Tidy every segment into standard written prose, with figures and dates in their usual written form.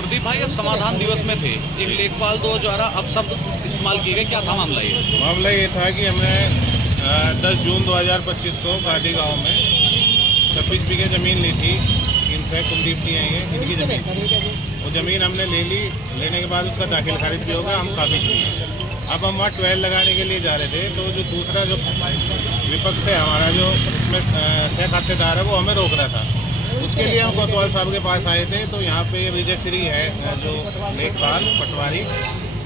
प्रदीप भाई, अब समाधान दिवस में थे, एक लेखपाल द्वारा अपशब्द इस्तेमाल किए गए, क्या था मामला? मामला ये था कि हमने 10 जून 2025 को घाटी गांव में 26 बीघे ज़मीन ली थी। इनसे कुलदीप जी हैं, ये इनकी ज़मीन। वो ज़मीन हमने ले ली। लेने के बाद उसका दाखिल खारिज भी होगा, हम काबिज भी हैं। अब हम वहाँ 12 लगाने के लिए जा रहे थे, तो जो दूसरा जो विपक्ष है हमारा, जो इसमें सह खातेदार है, वो हमें रोक रहा था। उसके लिए हम कोतवाल साहब के पास आए थे। तो यहाँ पे विजय श्री है, जो लेखपाल पटवारी,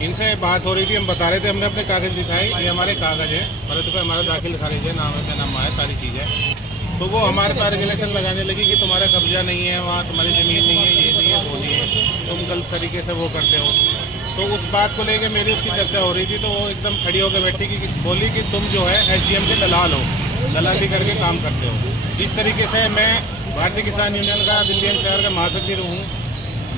इनसे बात हो रही थी। हम बता रहे थे, हमने अपने कागज दिखाए, ये हमारे कागज हैं, परंतु पे हमारा दाखिल खारिज है, नाम है, नामा है, सारी चीज़ है। तो वो हमारे पर रेगुलेशन लगाने लगी कि तुम्हारा कब्जा नहीं है वहाँ, तुम्हारी ज़मीन नहीं है, ये नहीं है, वो नहीं है, तुम गलत तरीके से वो करते हो। तो उस बात को लेकर मेरी उसकी चर्चा हो रही थी। तो वो एकदम खड़ी होकर बैठी कि बोली कि तुम जो है SDM के दलाल हो, दलाली करके काम करते हो। इस तरीके से मैं भारतीय किसान यूनियन का दिल्ली NCR का महासचिव हूँ,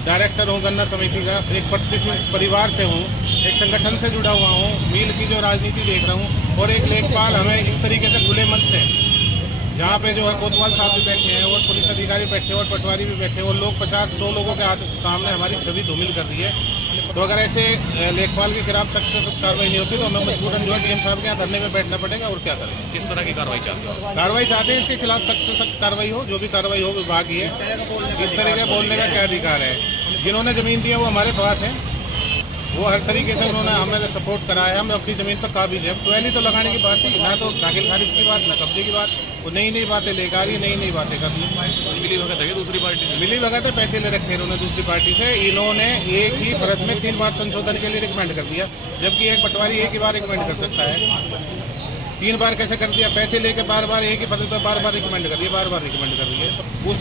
डायरेक्टर हूँ गन्ना समिति का, एक प्रतिष्ठित परिवार से हूँ, एक संगठन से जुड़ा हुआ हूँ, मील की जो राजनीति देख रहा हूँ। और एक लेखपाल हमें इस तरीके से खुले मन से, जहाँ पे जो है कोतवाल साहब भी बैठे हैं और पुलिस अधिकारी बैठे हैं और पटवारी भी बैठे हैं, और लोग 50-100 लोगों के सामने हमारी छवि धूमिल कर रही है। तो अगर ऐसे लेखपाल के खिलाफ सख्त से सख्त कार्रवाई नहीं होती तो हमें मजबूरन जो है DM साहब के यहाँ धरने में बैठना पड़ेगा। और क्या करें? किस तरह की कार्रवाई चाहते हो? कार्रवाई चाहते हैं, इसके खिलाफ सख्त से सख्त कार्रवाई हो, जो भी कार्रवाई हो विभाग ही है। इस तरह के बोलने का क्या अधिकार है? जिन्होंने जमीन दी है वो हमारे पास है, वो हर तरीके से उन्होंने हमें सपोर्ट कराया है। हम अपनी जमीन पर काबिज है। 12 तो लगाने की बात थी, ना तो दाखिल खारिज की बात, ना कब्जे की बात। वो नई बातें लेकर आ रही, नई बातें कर ली। मिली भगत है दूसरी पार्टी से? मिली भगत है, पैसे ले रखे इन्होंने दूसरी पार्टी से। इन्होंने एक ही परत में 3 बार संशोधन के लिए रिकमेंड कर दिया, जबकि एक पटवारी एक ही बार रिकमेंड कर सकता है। 3 बार कैसे कर दिया? पैसे लेके बार एक ही परत पर बार रिकमेंड कर दिया, बार रिकमेंड कर दिया।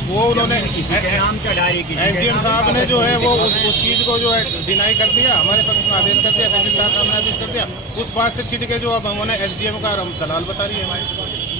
वो उन्होंने SDM साहब ने जो है वो उस चीज को जो है डिनाई कर दिया, हमारे पक्ष में आदेश कर दिया, तहसीलदार साहब ने आदेश कर दिया। उस बात से छिड़ के जो अब उन्होंने SDM का दलाल बता रही है हमारी।